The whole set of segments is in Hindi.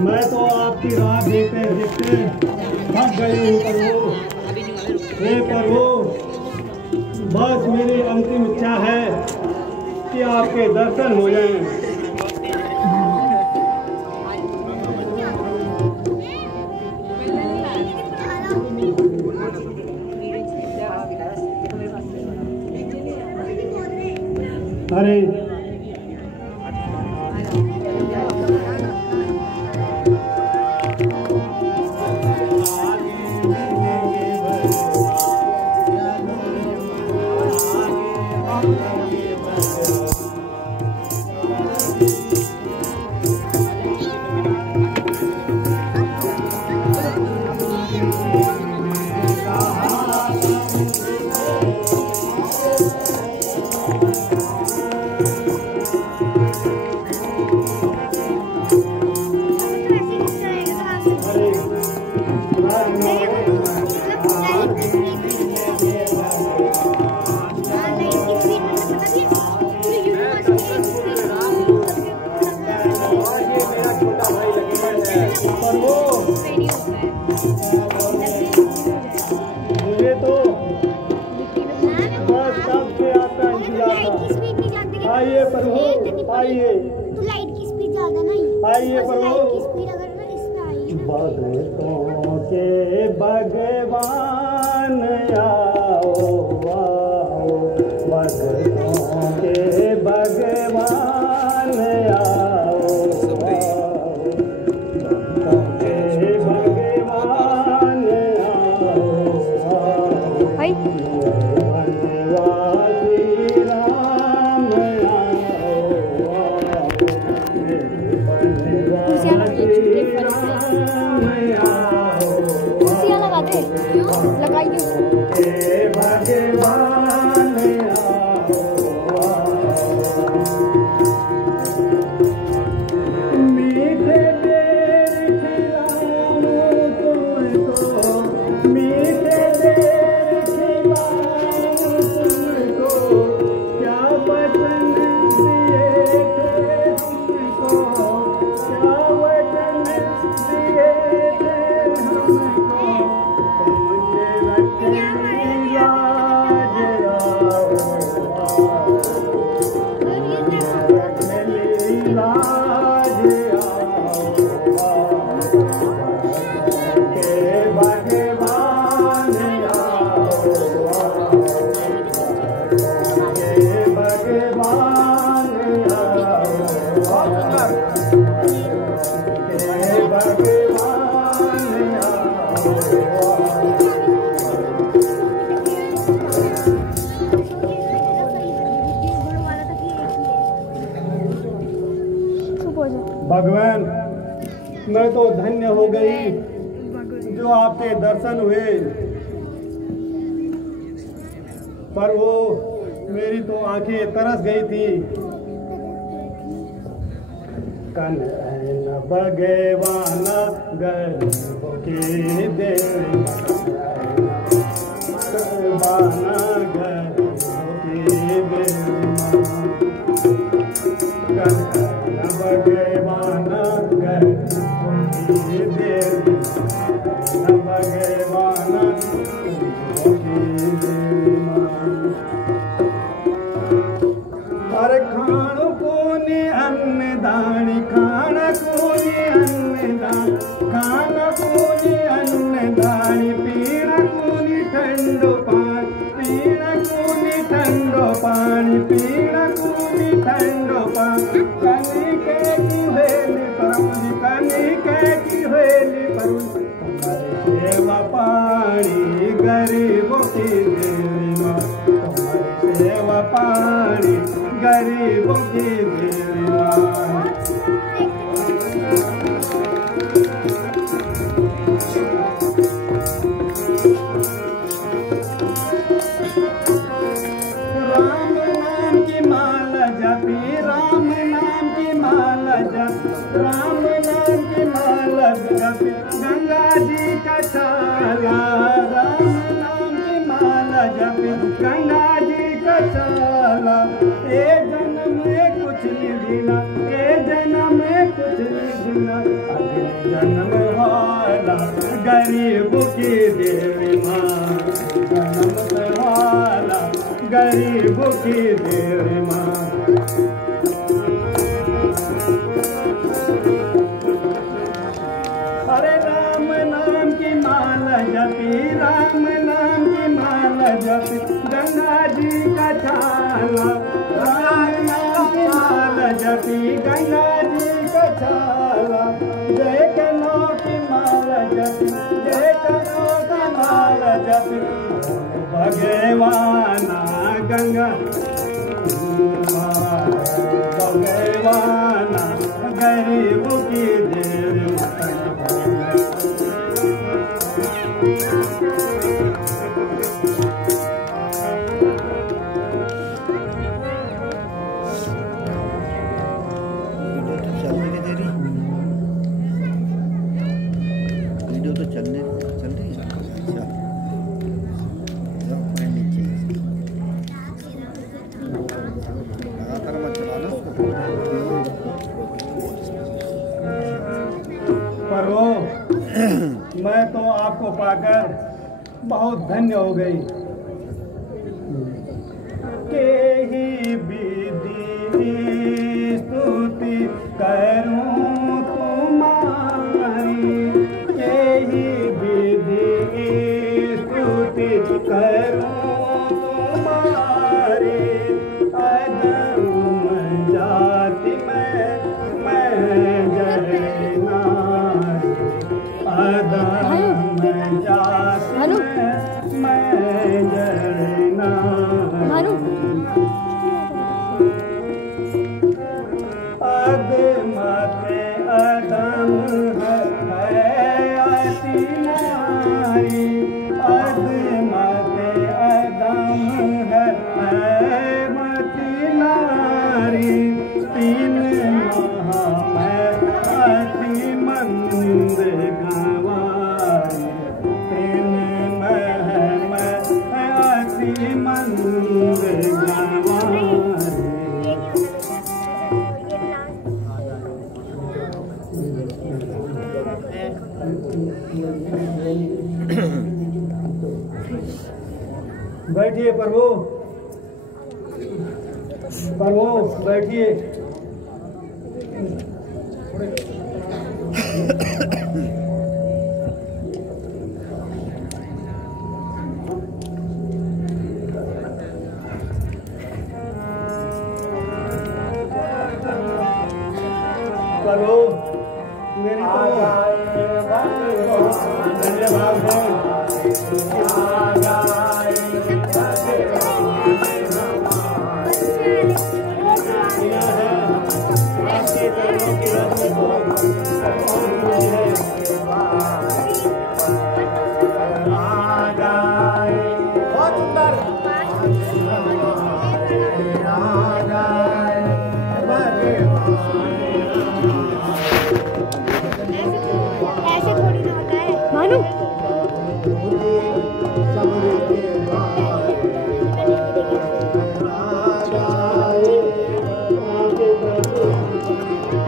मैं तो आपकी राह देखते देखते थक गई हूँ प्रभु। हे प्रभु, बस मेरी अंतिम इच्छा है कि आपके दर्शन हो जाएं। अरे मुझे तो बस कब से आपका इंतजार था। आइए प्रभु, आइए। तो लाइट की स्पीड ज्यादा नहीं, आइए प्रभु। लाइट की स्पीड अगर ना इसमें आई ना, भगतों के भगवान आओ आओ, भगतों के भगवान आओ आओ, भक्तों के भगवान आओ आओ, वनवासी राम आओ आओ, कुर्सियाँ लगा दे, लगाइए। भगवान मीठे देर खिलाऊं तुमको, मीठे देर खिलाऊं तुमको, क्या वचन दिए थे हमको, क्या वचन दिए थे हमको, तुमने रखे भगवान, मैं तो धन्य हो गई जो आपके दर्शन हुए, पर वो मेरी तो आंखें तरस गई थी। कन्हैया भगवाना गरीबों की देवी, भगवाना गरीबों की देवी, कन्हैया भगवाना गरीबों की देवी, भगवाना गरीबों की देवी। हर खाणो कोनी अन्नदानी, खाना कोनी अन्नदान, खाना कोनी अन्नदानी, पीना कोनी ठंडो पानी, पीना कोनी ठंडो पानी, पीना कोनी ठंडो पानी। कनिके की वेली परमुनि, कनिके की वेली परमुनि, तुम्हारी सेवा पानी गरीबों की देवी माँ, तुम्हारी सेवा पानी गरीबों की देवी माँ। की माला जप, राम नाम की माला जप, गंगा जी का छाला। राम नाम की माला जप, गंगा जी का छाला। ए जन्म में कुछ नहीं देना, ए जन्म में कुछ नहीं देना, अगले जन्म वाला गरीब की देवी माँ। जन्म वाला गरीब की देवी माँ। अरे राम नाम की माला जपी, राम नाम की माला जपी, गंगा जी का छाला। राम नाम की माला जपी, गंगा जी का छाला। जय कनो की माला जपी, जय कनो की माला जपी, भगवाना गंगा भगवाना गरीब की देवी वीडियो तो चल रही है। अच्छा नीचे लगातार मत चलाना उसको। प्रभु, मैं तो आपको पाकर बहुत धन्य हो गई। के ही विधि स्तुति करूं तुम्हारी, के ही विधि स्तुति करूं तुम्हारी। अदम जाति मैं जय नारी, अदम जाति मैं जय नारी। अदम में अदम है अति नारी, अदम में अदम है मति नारी। तीन महा में अति मंद गंवारी, तीन मह में अति मंद गंवारी। बैठिए प्रभु, प्रभु बैठिए। प्रभु मेरी तो धन्यवाद ऐसे थोड़ी ना होता है मानू। भगवान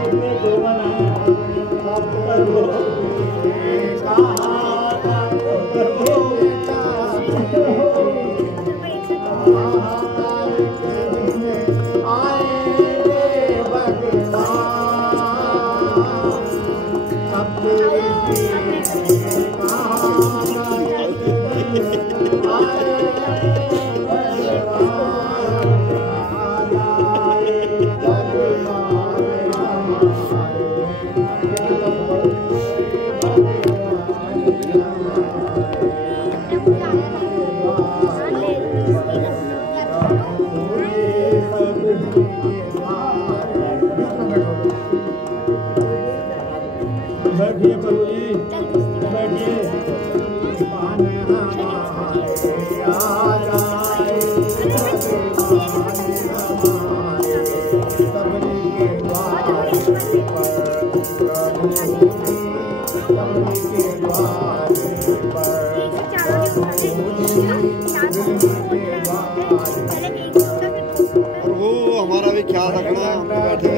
ख्याल रखना बैठे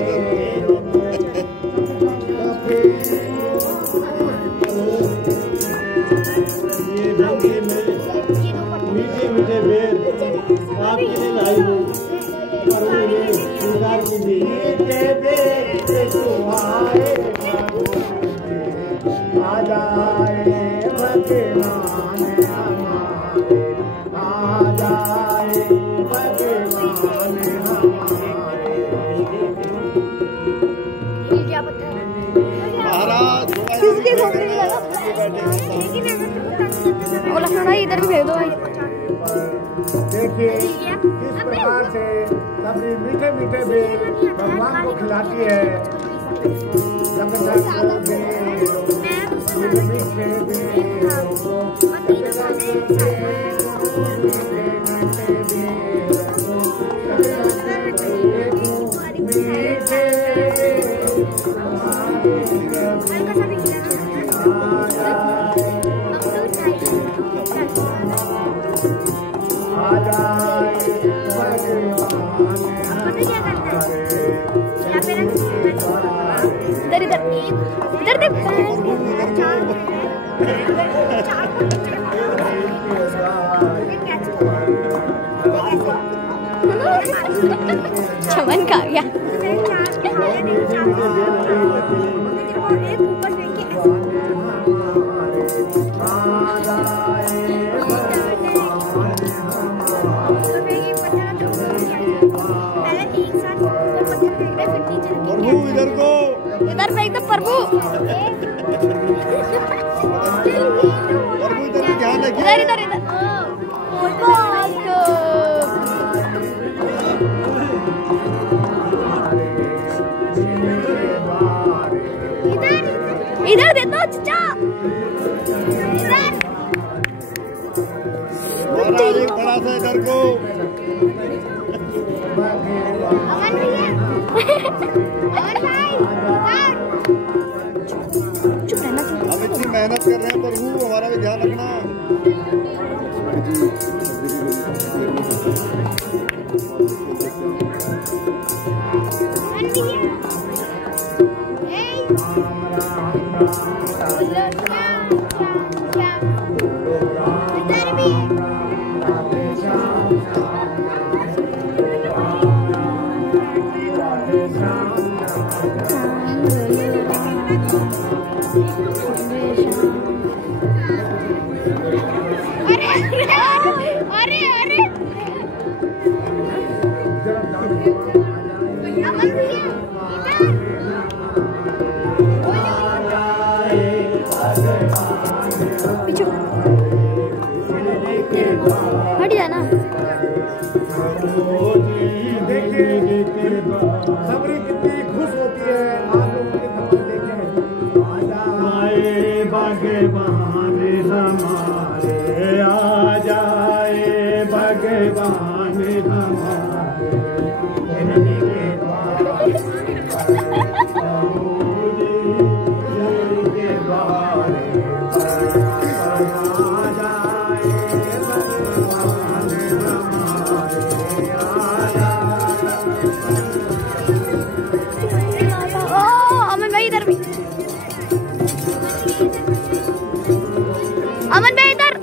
ये मीठे मीठे बेर आपके लिए लाई हूँ। स्वीकार कीजिए। आ जाए भगवान हमारे, आ जाए भगवान हमारे। क्या पता है? महाराज किसकी खोपड़ी में लगा? वो लखनऊ इधर भी भेज दो भाई। देखिए किस प्रकार से सभी मीठे मीठे बेर भगवान को खिलाती है। इधर इधर इधर देख चमन खा गया। प्रभु इधर को इधर फेंक दो प्रभु। प्रभु इधर ध्यान रखिए। इधर इधर इधर इधर दे दो चाचा। महाराज एक बड़ा सा इधर को। अमन भैया अमन भाई चुप रहना। हम इतनी मेहनत कर रहे हैं प्रभु, हमारा भी ध्यान रखना। अरे अरे अमन भैया पीछे हट जाना। देखिए सबरी कितनी खुश होती है। आप लोगों के धमक देखें। आए भगवान हमारे, आ जाए भगवान हमारे। अमन भाई इधर भी। अमन भाई इधर।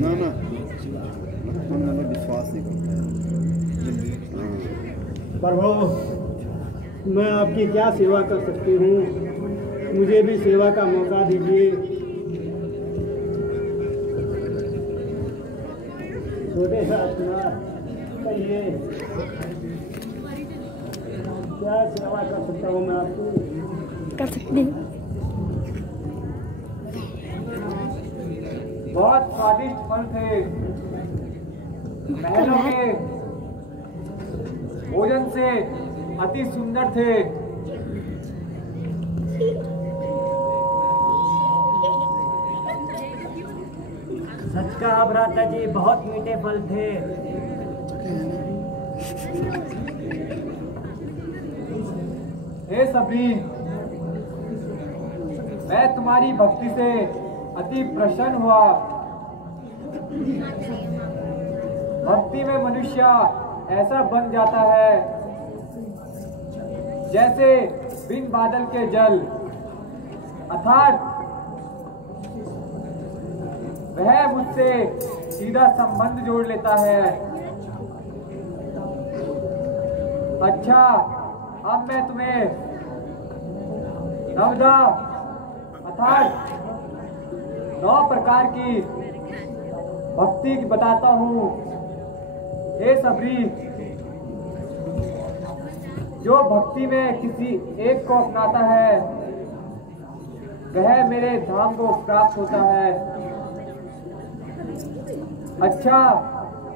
ना ना लक्ष्मण विश्वास नहीं करता है। प्रभु मैं आपकी क्या सेवा कर सकती हूँ? मुझे भी सेवा का मौका दीजिए। छोटे साथीदार कहिए क्या सेवा कर सकता हूँ मैं आपकी? कर सकती हूँ। बहुत स्वादिष्ट फल थे। महलों के भोजन से अति सुंदर थे। सच कहा भ्राता जी, बहुत मीठे फल थे। हे सबरी, मैं तुम्हारी भक्ति से अति प्रसन्न हुआ। भक्ति में मनुष्य ऐसा बन जाता है जैसे बिन बादल के जल, अर्थात वह मुझसे सीधा संबंध जोड़ लेता है। अच्छा, अब मैं तुम्हें नवदा अर्थात 9 प्रकार की भक्ति की बताता हूँ। हे सबरी, जो भक्ति में किसी एक को अपनाता है वह मेरे धाम को प्राप्त होता है। अच्छा,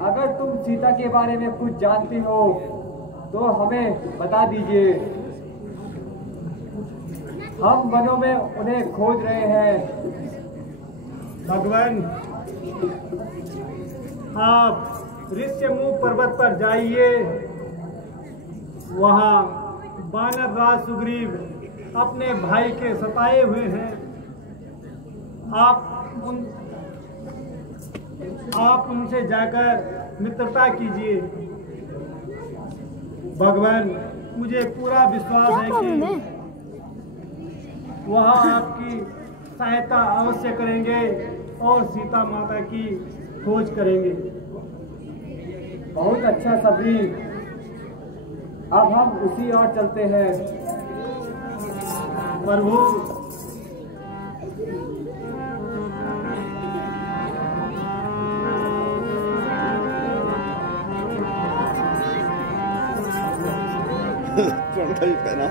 अगर तुम सीता के बारे में कुछ जानती हो तो हमें बता दीजिए। हम वनों में उन्हें खोज रहे हैं। भगवान, आप ऋष्यमुख पर्वत पर जाइए। वहाँ वानर राज सुग्रीव अपने भाई के सताए हुए हैं। आप उनसे जाकर मित्रता कीजिए। भगवान, मुझे पूरा विश्वास है कि वह आपकी सहायता अवश्य करेंगे और सीता माता की खोज करेंगे। बहुत अच्छा सबरी, अब हम उसी ओर चलते हैं। प्रभु, चौंका ही पहना।